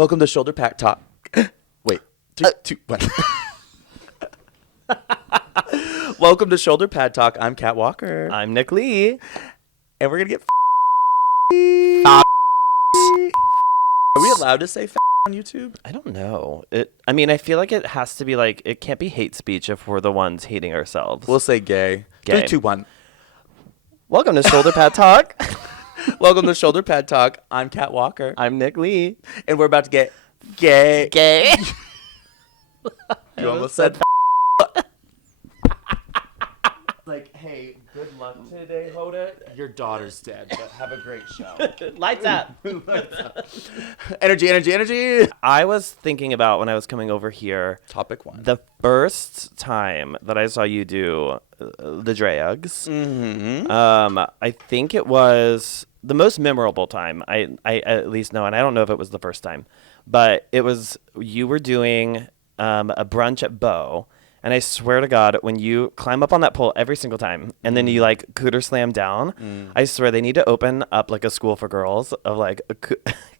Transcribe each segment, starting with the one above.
Welcome to Shoulder Pack Talk. Wait, two, one. Welcome to Shoulder Pad Talk. I'm Kat Walker. I'm Nick Lee. And we're going to get Are we allowed to say on YouTube? I don't know. I mean, I feel like it has to be like, it can't be hate speech if we're the ones hating ourselves. We'll say gay. Gay. 3, 2, 1. Welcome to Shoulder Pad Talk. Welcome to Shoulder Pad Talk. I'm Kat Walker. I'm Nick Lee. And we're about to get gay. Gay. You almost said like, hey, good luck today, Hoda. Your daughter's dead, but have a great show. Lights out. Energy. I was thinking about when I was coming over here. Topic 1. The first time that I saw you do the drags, I think it was the most memorable time. I at least know, and I don't know if it was the first time, but it was you were doing a brunch at Beau. And I swear to God, when you climb up on that pole every single time and then you like cooter slam down, I swear they need to open up like a school for girls of like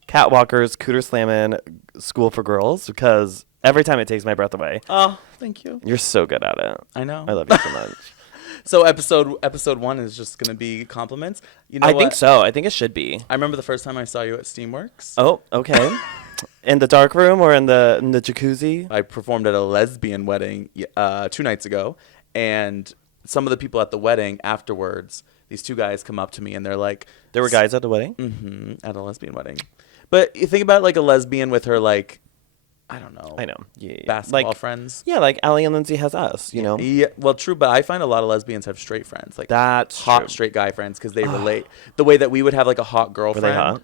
Kat Walker's cooter slamming school for girls, because every time it takes my breath away. Oh, thank you. You're so good at it. I know. I love you so much. So episode 1 is just going to be compliments. You know I what? think so. I think it should be. I remember the first time I saw you at Steamworks. Oh, okay. In the dark room or in the jacuzzi? I performed at a lesbian wedding 2 nights ago, and some of the people at the wedding afterwards, these 2 guys come up to me and they're like, There were guys at the wedding? Mm-hmm, at a lesbian wedding. But you think about like a lesbian with her like, I don't know. I know. Yeah. Basketball like, friends. Yeah, like Allie and Lindsay has us, you know? Yeah, well, true, but I find a lot of lesbians have straight friends, like That's hot true. straight guy friends, because they relate the way that we would have like a hot girlfriend. Were they hot?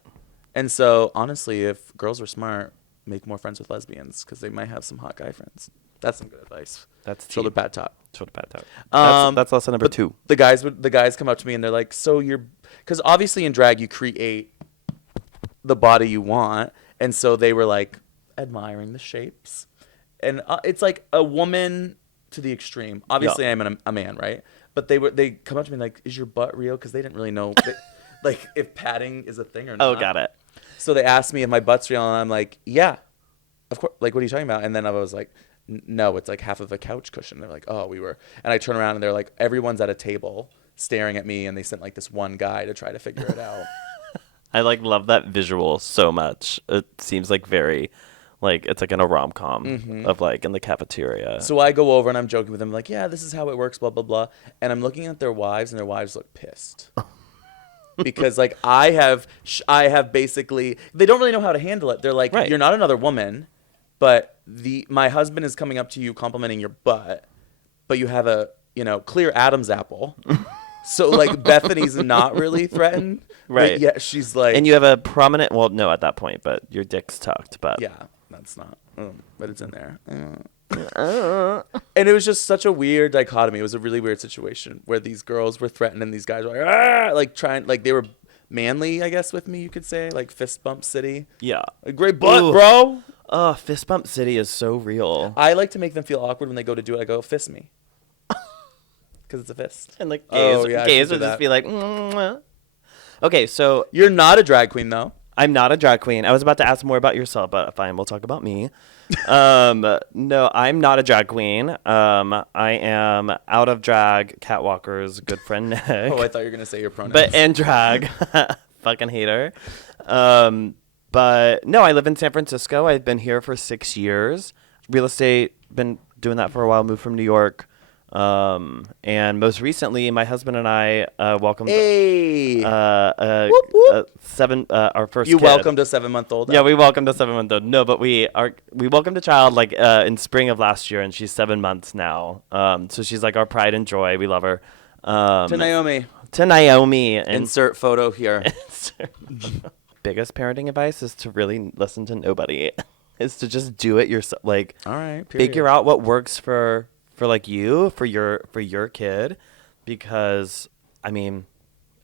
And so, honestly, if girls were smart, make more friends with lesbians, because they might have some hot guy friends. That's some good advice. That's Shoulder tea. pad talk. Shoulder pad talk. That's lesson number 2. The guys come up to me and they're like, so because obviously in drag you create the body you want, and so they were like admiring the shapes, and it's like a woman to the extreme. Obviously, I'm a man, right? But they come up to me like, is your butt real? Because they didn't really know, like if padding is a thing or not. Oh, got it. So they asked me if my butt's real, and I'm like, yeah, of course. Like, what are you talking about? And then I was like, no, it's like half of a couch cushion. They're like, oh, we were. And I turn around and they're like, everyone's at a table staring at me, and they sent like this one guy to try to figure it out. I like love that visual so much. It seems like very, like it's like in a rom-com of like in the cafeteria. So I go over and I'm joking with them like, yeah, this is how it works, blah, blah, blah. And I'm looking at their wives, and their wives look pissed. Because like I have basically, they don't really know how to handle it. They're like, Right. You're not another woman, but my husband is coming up to you complimenting your butt, but you have a, clear Adam's apple. So like Bethany's not really threatened. Right. But yeah, she's like, And you have a prominent, well, no, at that point, but your dick's tucked, but. yeah, that's not, but it's in there. And it was just such a weird dichotomy. It was a really weird situation where these girls were threatened and these guys were like, "Arr!" Like trying, like they were manly, I guess, with me, you could say, like fist bump city. Yeah. A great butt, Ooh. bro. Oh, fist bump city is so real. I like to make them feel awkward when they go to do it. I go, fist me. Because it's a fist. And like gays, Oh, yeah, I gays should would do just that. be like, mwah. Okay, so You're not a drag queen, though. I'm not a drag queen. I was about to ask more about yourself, but fine, we'll talk about me. No, I'm not a drag queen. I am out of drag, Kat Walker's good friend Nick. Oh, I thought you were going to say your pronouns. But in drag, fucking hater. But no, I live in San Francisco. I've been here for 6 years. Real estate, been doing that for a while. Moved from New York. And most recently, my husband and I welcomed Hey. whoop, whoop. Our first You kid. welcomed a 7-month-old. Yeah, we welcomed a 7-month-old. No, but we welcomed a child like in spring of last year, and she's 7 months now. So she's like our pride and joy. We love her. To Naomi. To Naomi. And Insert photo here. biggest parenting advice is to really listen to nobody. Is to just do it yourself. Like, All right. Period. figure out what works for like you, for your kid, because I mean,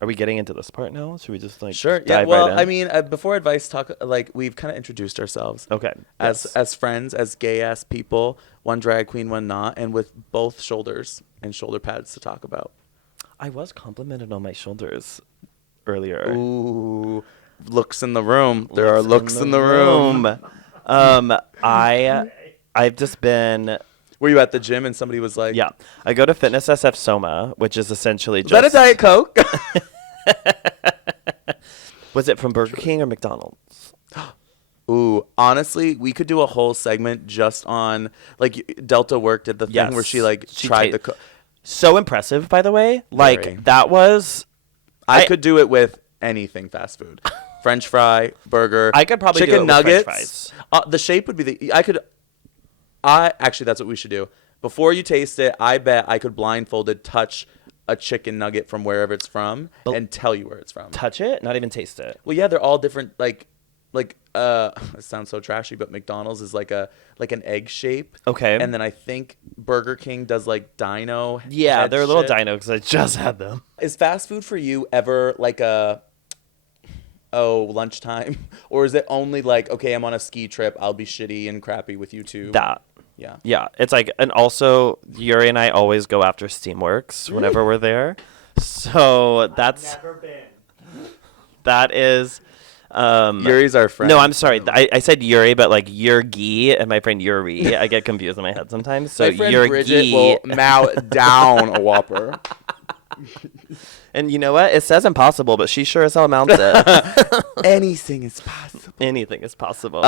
are we getting into this part now? Should we just like Sure. dive Yeah. Well, right in? I mean, before advice talk, like we've kind of introduced ourselves. Okay. As yes. as friends, as gay ass people, one drag queen, one not, and with both shoulders and shoulder pads to talk about. I was complimented on my shoulders earlier. Ooh, looks in the room. There are looks in the room. I've just been. Were you at the gym and somebody was like, Yeah, I go to Fitness SF Soma, which is essentially is that a just. Diet Coke? Was it from Burger King or McDonald's? Ooh, honestly, we could do a whole segment just on, like, Delta Work did the thing Yes. where she She tried ta- the. So impressive, by the way. Like, Very. that was. I could do it with anything fast food. French fry, burger. I could probably do chicken it with French nuggets. fries. The shape would be the. Actually, that's what we should do. Before you taste it, I bet I could blindfolded touch a chicken nugget from wherever it's from and tell you where it's from. Touch it, not even taste it. Well, yeah, they're all different. Like, it sounds so trashy, but McDonald's is like an egg shape. Okay. And then I think Burger King does like dino. Yeah, head they're a little shit. dino because I just had them. Is fast food for you ever like lunchtime? Or is it only like, okay, I'm on a ski trip, I'll be shitty and crappy with you too? That. Yeah. Yeah, it's like, and also Yuri and I always go after Steamworks whenever we're there. So that's. Never been. That is. Yuri's our friend. No, I'm sorry. I said Yuri, but like Yurgi and my friend Yuri. I get confused in my head sometimes. So My friend Bridget will mow down a Whopper. And you know what? It says impossible, but she sure as hell mounts it. Anything is possible. Anything is possible.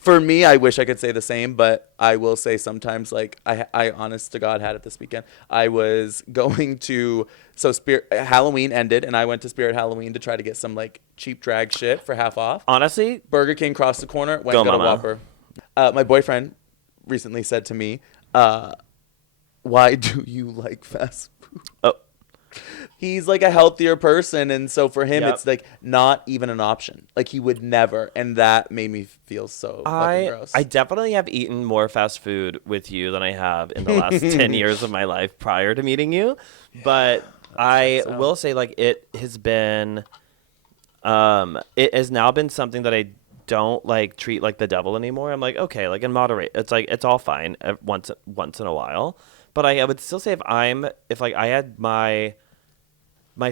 For me, I wish I could say the same, but I will say sometimes, like, I honest to God had it this weekend. I was going to, Spirit Halloween ended, and I went to Spirit Halloween to try to get some, like, cheap drag shit for half off. Honestly, Burger King crossed the corner, went Go and got a mama. Whopper. My boyfriend recently said to me, why do you like fast food? oh, He's like a healthier person, and so for him, Yep. it's like not even an option. Like he would never, and that made me feel so fucking gross. I definitely have eaten more fast food with you than I have in the last 10 years of my life prior to meeting you. But I will say, like, it has been, it has now been something that I don't like treat like the devil anymore. I'm like, okay, like in moderate. It's like, it's all fine once in a while. But I would still say if I had my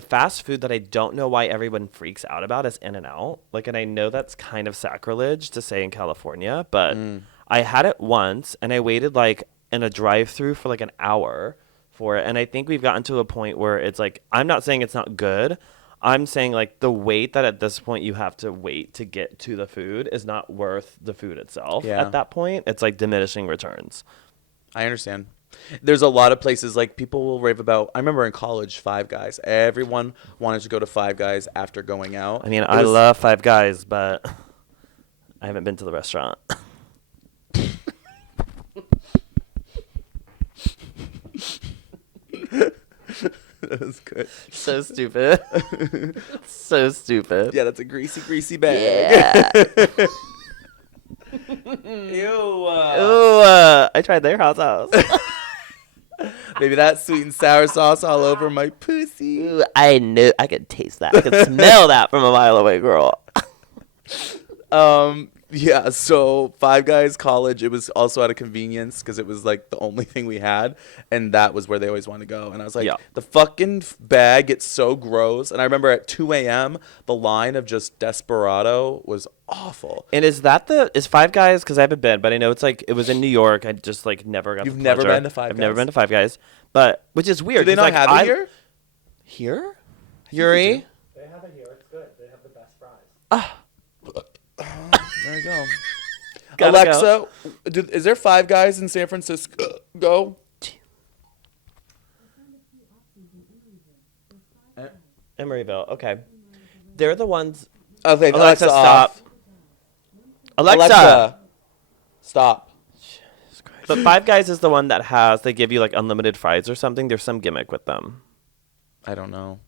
fast food that I don't know why everyone freaks out about is In-N-Out. Like, and I know that's kind of sacrilege to say in California, but I had it once and I waited like in a drive-through for like an hour for it. And I think we've gotten to a point where it's like, I'm not saying it's not good. I'm saying like the wait that at this point you have to wait to get to the food is not worth the food itself. Yeah. At that point, it's like diminishing returns. I understand. There's a lot of places like people will rave about. I remember in college, Five Guys. Everyone wanted to go to Five Guys after going out. I mean, I love Five Guys, but I haven't been to the restaurant. That was good. So stupid. So stupid. Yeah, that's a greasy bag. Yeah. Ew. Ooh, I tried their hot sauce. Maybe that sweet and sour sauce all over my pussy. Ooh, I knew. I could taste that. I could smell that from a mile away, girl. Yeah, so Five Guys college, it was also at a convenience because it was like the only thing we had, and that was where they always wanted to go. And I was like, Yeah. the fucking bag gets so gross. And I remember at 2 a.m., the line of just Desperado was awful. And is Five Guys? Because I haven't been, but I know it's like it was in New York. I just like never got. You've the never pleasure. been to Five I've never Guys? been to Five Guys, but which is weird. Do they 'cause, not like, have it here? Here, Yuri. They have it here. It's good. They have the best fries. There you go. Gotta Alexa, is there Five Guys in San Francisco? Go. Emeryville. Okay, they're the ones. Okay, Alexa, off. stop. Alexa. Alexa, stop. But Five Guys is the one that they give you like unlimited fries or something. There's some gimmick with them. I don't know.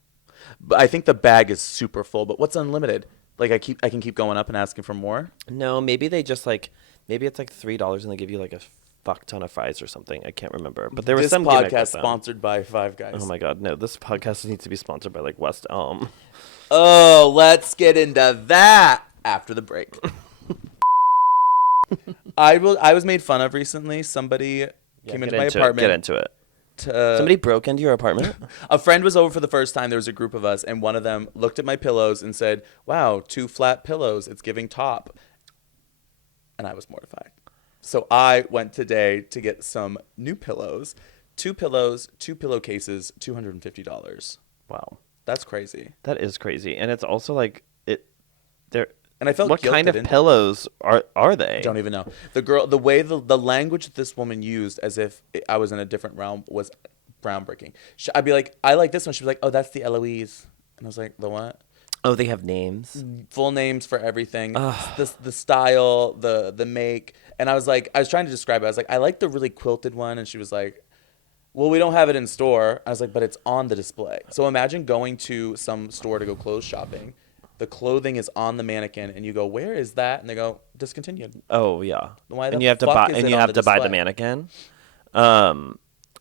But I think the bag is super full. But what's unlimited? Like I can keep going up and asking for more. No, maybe they just like maybe it's like $3 and they give you like a fuck ton of fries or something. I can't remember. But there was This some gimmick with podcast them. sponsored by Five Guys. Oh my god, no! This podcast needs to be sponsored by like West Elm. Oh, let's get into that after the break. I was made fun of recently. Somebody came into my apartment. Get into it. Somebody broke into your apartment? A friend was over for the first time. There was a group of us, and one of them looked at my pillows and said, "Wow, 2 flat pillows. It's giving top." And I was mortified. So I went today to get some new pillows. 2 pillows, 2 pillowcases, $250. Wow. That's crazy. That is crazy. And it's also like they're And I felt what kind of guilted into it. pillows are they? I don't even know. The way the language that this woman used, as if I was in a different realm, was groundbreaking. I'd be like, "I like this one." She'd be like, "Oh, that's the Eloise." And I was like, "The what?" Oh, they have names. Full names for everything. The style, the make. And I was trying to describe it. I was like, "I like the really quilted one." And she was like, "Well, we don't have it in store." I was like, "But it's on the display." So imagine going to some store to go clothes shopping. The clothing is on the mannequin, and you go, "Where is that?" And they go, "Discontinued." Oh yeah. Why and the you have to fuck buy is and it you on have the to buy the display? mannequin.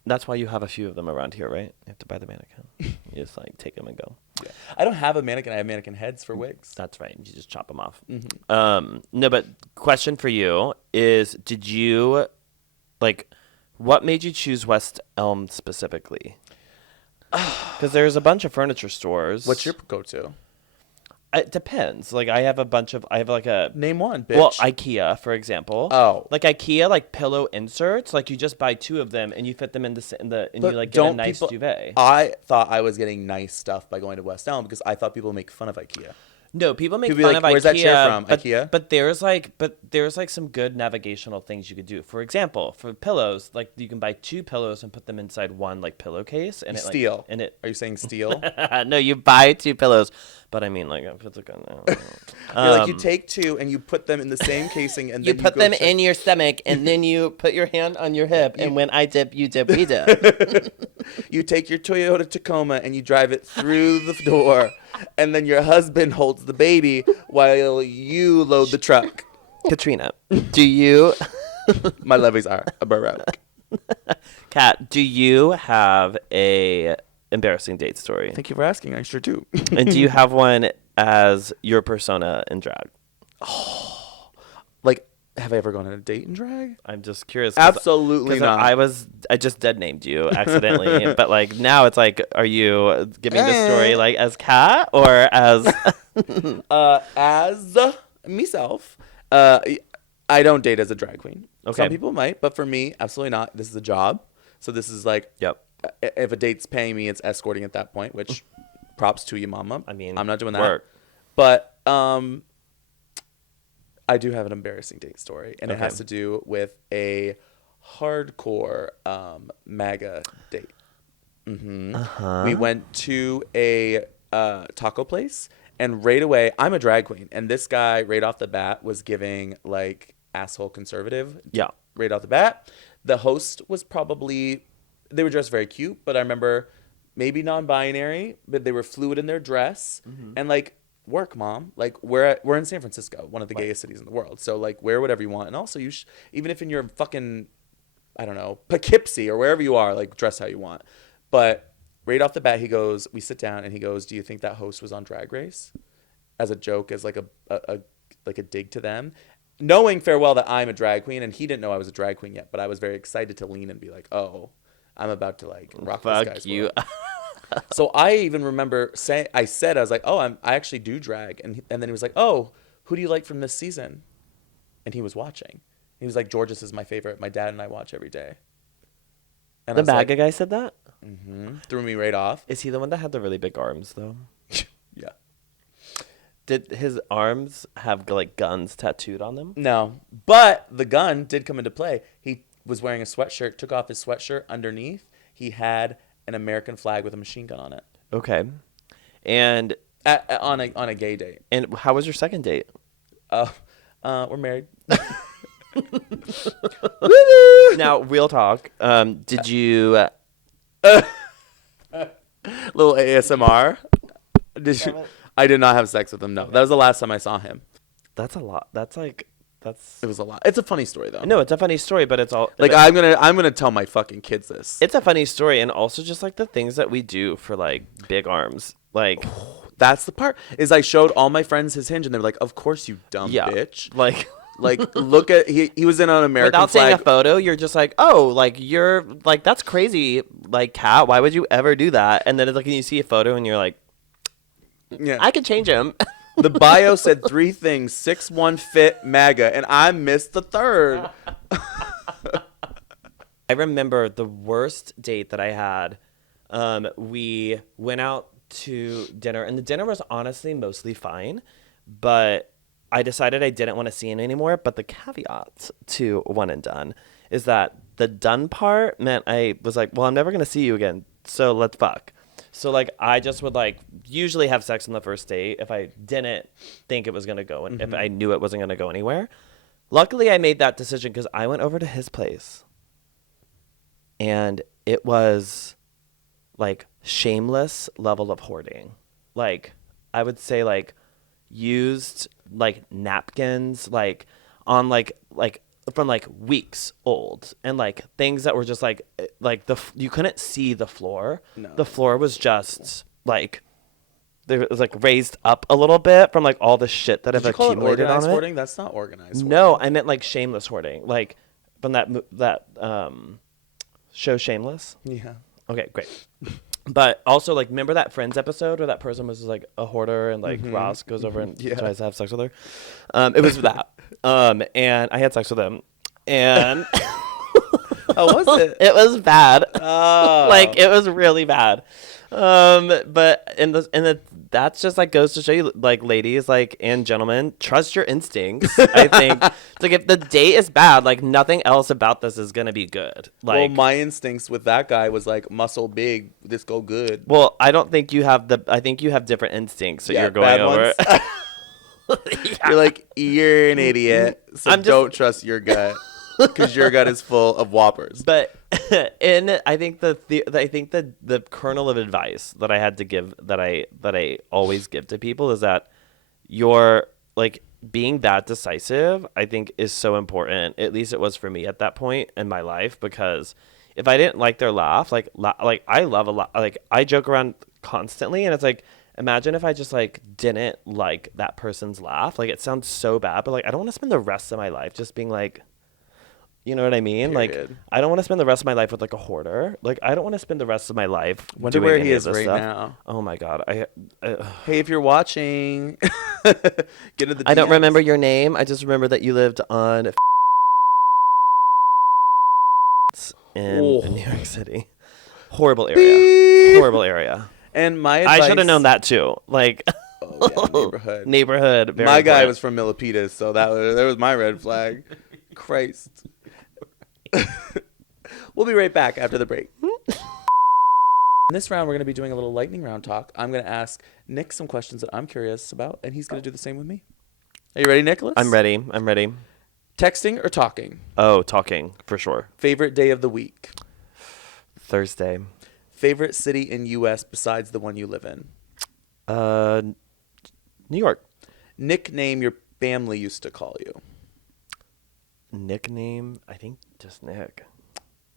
That's why you have a few of them around here, right? You have to buy the mannequin. You just like take them and go. Yeah. I don't have a mannequin. I have mannequin heads for wigs. That's right. You just chop them off. Mm-hmm. No, but question for you is: did you what made you choose West Elm specifically? Because there's a bunch of furniture stores. What's your go-to? It depends. Like I have like a Name one, bitch. well, IKEA, for example. Oh. Like IKEA, like pillow inserts. Like you just buy 2 of them and you fit them in and you like get a nice duvet. I thought I was getting nice stuff by going to West Elm because I thought people make fun of IKEA. No, people make People be fun like, of "Where's IKEA. that chair from? But, IKEA?" but there's like some good navigational things you could do. For example, for pillows, like you can buy 2 pillows and put them inside one like pillowcase and it Steal. like and it. Are you saying steal? No, you buy 2 pillows, but I mean like if it's like You're like, you take 2 and you put them in the same casing, and you then put go them check- in your stomach and then you put your hand on your hip and when I dip, you dip, we dip. You take your Toyota Tacoma and you drive it through the door, and then your husband holds the baby while you load the truck. Katrina, do you, My levies are a baroque. Kat, do you have a embarrassing date story? Thank you for asking. I sure do. And do you have one as your persona in drag? Like, have I ever gone on a date in drag? I'm just curious. 'Cause Absolutely not. I just dead named you accidentally, but like now it's like, are you giving the story like as Kat or as? As myself, I don't date as a drag queen. Okay. Some people might, but for me, absolutely not. This is a job. So this is like, Yep. if a date's paying me, it's escorting at that point, which props to you, mama. I mean, I'm not doing that. work. But I do have an embarrassing date story, and it Okay. has to do with a hardcore MAGA date. We went to a taco place, and right away, I'm a drag queen, and this guy right off the bat was giving like asshole conservative. Yeah. Right off the bat, the host was probably, they were dressed very cute, but I remember maybe non-binary, but they were fluid in their dress, and like, work, mom. Like we're in San Francisco, one of the gayest cities in the world. So like, wear whatever you want, and also even if in your fucking, I don't know, Poughkeepsie or wherever you are, like dress how you want. But right off the bat, we sit down, and he goes, "Do you think that host was on Drag Race?" As a joke, as like a dig to them, knowing farewell that I'm a drag queen, and he didn't know I was a drag queen yet. But I was very excited to lean and be like, "Oh, I'm about to like rock this Fuck guy's you. world." So I even remember I was like, "Oh, I actually do drag," and then he was like, "Oh, who do you like from this season?" And he was watching. He was like, "Georges is my favorite. My dad and I watch every day." And The I was like, MAGA guy said that? threw me right off. Is he the one that had the really big arms though? Yeah. Did his arms have like guns tattooed on them? No, but the gun did come into play. He was wearing a sweatshirt, took off his sweatshirt. Underneath, he had an American flag with a machine gun on it. Okay. And On a gay date. how was your second date? We're married. Now, real talk. Did you? Little ASMR. I did not have sex with him. No, that was the last time I saw him. That's a lot. That's like It was a lot. It's a funny story though. No, it's a funny story, but it's all Like but I'm gonna tell my fucking kids this. It's a funny story, and also just like the things that we do for like big arms, like That's the part. Is I showed all my friends his Hinge, and they were like, "Of course, you dumb yeah, bitch." like Like, look at he was in an American Without seeing flag. a photo, you're just like, oh, like you're like that's crazy, like Kat. Why would you ever do that? And then it's like you see a photo and you're like, Yeah. I could change him. The bio said 3 things: 6'1" fit, MAGA, and I missed the third. I remember the worst date that I had. We went out to dinner, and the dinner was honestly mostly fine, but I decided I didn't want to see him anymore. But the caveat to one and done is that the done part meant I was like, well, I'm never going to see you again, so let's fuck. So, like, I just would, like, usually have sex on the first date if I didn't think it was going to go, and if I knew it wasn't going to go anywhere. Luckily, I made that decision because I went over to his place. And it was like shameless level of hoarding. Like I would say like used like napkins like on like from like weeks old and like things that were just like you couldn't see the floor. No. The floor was just like there was like raised up a little bit from like all the shit that Did have you call it accumulated organized on it. hoarding? That's not organized hoarding. No, I meant like shameless hoarding. Like from that show Shameless. Yeah. Okay, great. But also, like, remember that Friends episode where that person was like a hoarder and like Ross goes over and Yeah. tries to have sex with her? It was that. And I had sex with him, and How was it? it was bad. Oh. Like it was really bad. But that's just like goes to show you, like, ladies, like, and gentlemen, trust your instincts. I think it's like if the date is bad, like nothing else about this is gonna be good. Like, Well, my instincts with that guy was like muscle big, this go good. well, I don't think you have I think you have different instincts that Yeah, you're going bad over. ones. You're like, you're an idiot, so I'm just- don't trust your gut because your gut is full of whoppers. But I think the kernel of advice that I had to give that I always give to people is that you're like being that decisive, I think, is so important. At least it was for me at that point in my life, because if I didn't like their laugh, like I love a lot, like I joke around constantly, and it's like, imagine if I just like didn't like that person's laugh. Like it sounds so bad, but like I don't want to spend the rest of my life just being like, you know what I mean? Period. Like I don't want to spend the rest of my life with like a hoarder. Like I don't want to spend the rest of my life Wonder doing where any he of is this right stuff. now. Oh my god, Hey, if you're watching, get in the I don't DMs. remember your name. I just remember that you lived on in New York City. Horrible area. Beep. Horrible area. And my advice, I should have known that too. Like Oh, yeah, neighborhood. neighborhood. Very My guy important. was from Milpitas, so that was my red flag. Christ. We'll be right back after the break. In this round, we're going to be doing a little lightning round talk. I'm going to ask Nick some questions that I'm curious about, and he's going to do the same with me. Are you ready, Nicholas? I'm ready. I'm ready. Texting or talking? Oh, talking for sure. Favorite day of the week? Thursday. Favorite city in U.S. besides the one you live in? New York. Nickname your family used to call you? Nickname? I think just Nick.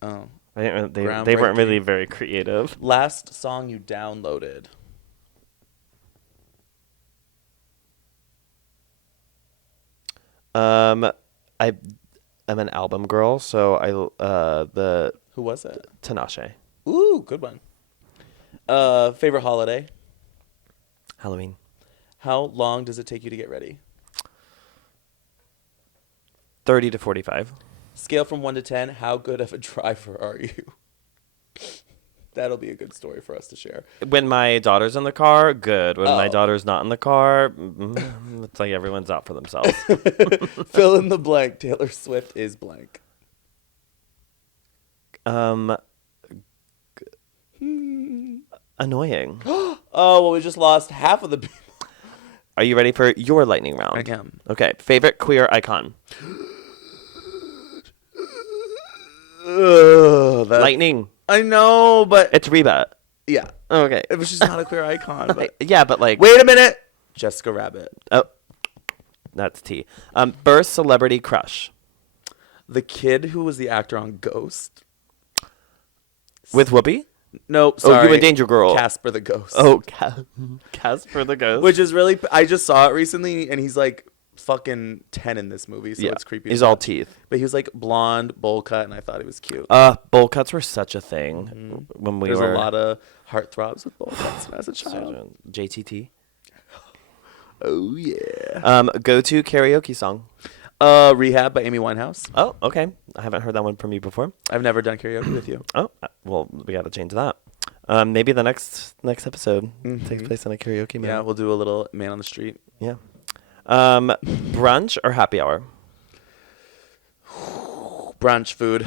Oh. They weren't Groundbreaking. really very creative. Last song you downloaded? I'm an album girl, so the Who was it? Tinashe. Ooh, good one. Favorite holiday? Halloween. How long does it take you to get ready? 30 to 45. Scale from 1 to 10, how good of a driver are you? That'll be a good story for us to share. When my daughter's in the car, good. When my Oh. daughter's not in the car, it's like everyone's out for themselves. Fill in the blank. Taylor Swift is blank. Annoying. Oh, well, we just lost half of the people. Are you ready for your lightning round? I am. Okay. Favorite queer icon? Lightning. I know, but It's Reba. yeah. Okay. It was just not a queer icon. But Yeah, but like. wait a minute. Jessica Rabbit. Oh, that's T. First celebrity crush The kid who was the actor on Ghost. with Whoopi. Nope, Oh, sorry. you and Danger Girl. Casper the Ghost. Oh, Casper the Ghost. Which is really, I just saw it recently, and he's like fucking 10 in this movie, so it's creepy. He's to all watch. teeth. But he was like blonde, bowl cut, and I thought he was cute. Bowl cuts were such a thing when we There's were. a lot of heartthrobs with bowl cuts when I was a child. JTT. Oh yeah. Go to karaoke song. Rehab by Amy Winehouse. Oh, okay. I haven't heard that one from you before. I've never done karaoke with you. Oh, well, we got to change that. Maybe the next episode takes place in a karaoke mood. Yeah, we'll do a little man on the street. Yeah. Brunch or happy hour? Brunch food.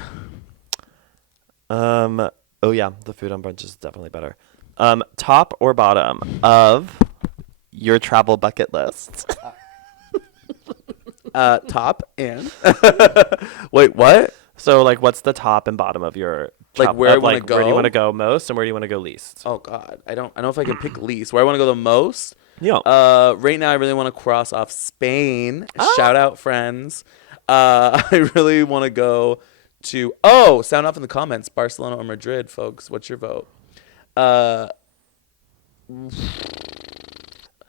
Oh yeah, the food on brunch is definitely better. Top or bottom of your travel bucket list? Top and wait, what? So like, what's the top and bottom of your Like, where I wanna Where do you go? want to go most, and where do you want to go least? Oh God, I don't know if I can pick least. Where I want to go the most? Yeah. Right now I really want to cross off Spain. Shout out friends. I really want to go to sound off in the comments, Barcelona or Madrid, folks. What's your vote?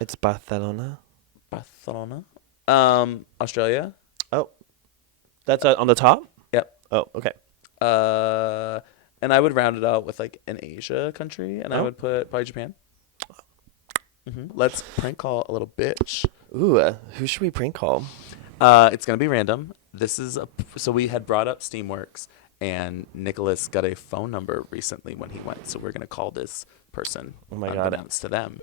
It's Barcelona. Barcelona. Australia. Oh, that's on the top. Yep. Oh, okay. And I would round it out with like an Asia country, and I would put probably Japan. Let's prank call a little bitch. Ooh, who should we prank call? It's gonna be random. This is so we had brought up Steamworks, and Nicholas got a phone number recently when he went. So we're gonna call this person. Oh my God. Unbeknownst to them.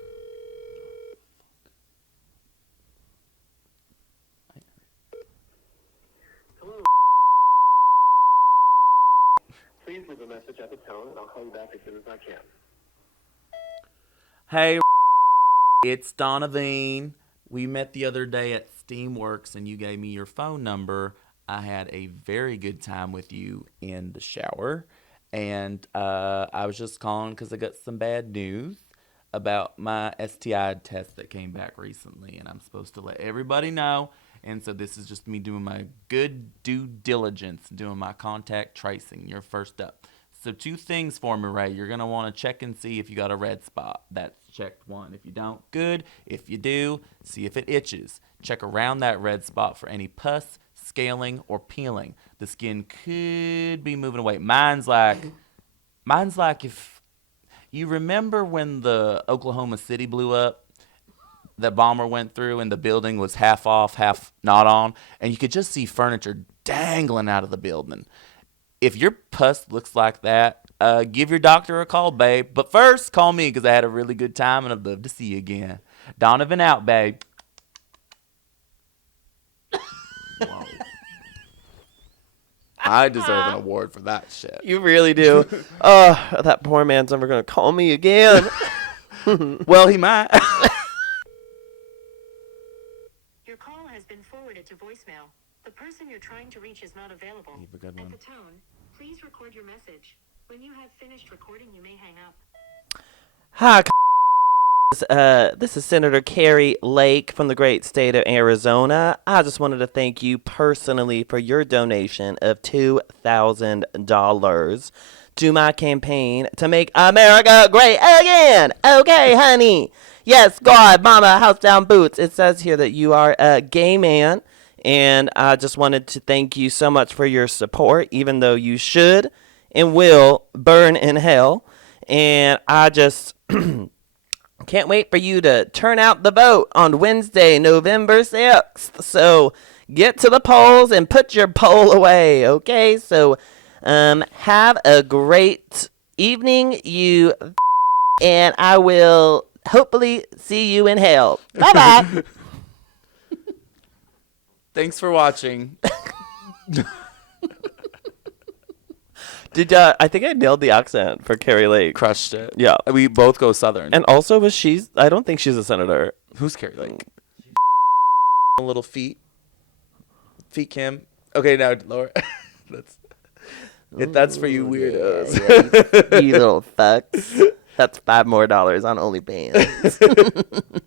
Please leave a message at the tone, and I'll call you back as soon as I can. Hey, it's Donovan. We met the other day at Steamworks, and you gave me your phone number. I had a very good time with you in the shower, and I was just calling because I got some bad news about my STI test that came back recently, and I'm supposed to let everybody know. And so this is just me doing my good due diligence, doing my contact tracing. You're first up. So 2 things for me, Ray. You're going to want to check and see if you got a red spot. That's checked 1. If you don't, good. If you do, see if it itches. Check around that red spot for any pus, scaling, or peeling. The skin could be moving away. Mine's like if you remember when the Oklahoma City blew up, the bomber went through and the building was half off, half not on, and you could just see furniture dangling out of the building. If your pus looks like that, give your doctor a call, babe. But first, call me because I had a really good time and I'd love to see you again. Donovan out, babe. Whoa. I deserve an award for that shit. You really do. That poor man's never gonna call me again. Well, he might. Your call has been forwarded to voicemail. The person you're trying to reach is not available. Leave a good one. At the tone, please record your message. When you have finished recording, you may hang up. Hi, this is Senator Carrie Lake from the great state of Arizona. I just wanted to thank you personally for your donation of $2,000 to my campaign to make America great again. Okay, honey. Yes, God, mama, house down boots. It says here that you are a gay man, and I just wanted to thank you so much for your support, even though you should and will burn in hell. And I just can't wait for you to turn out the vote on Wednesday, November 6th. So get to the polls and put your poll away, okay? So have a great evening, you and I will hopefully see you in hell. Bye-bye. Thanks for watching. I think I nailed the accent for Carrie Lake. Crushed it. Yeah. We both go Southern. And also, I don't think she's a senator. Who's Carrie Lake? Little feet. Feet Kim. Okay, now lower. That's for you weirdos. Yeah, you little fucks. That's $5 more on OnlyFans.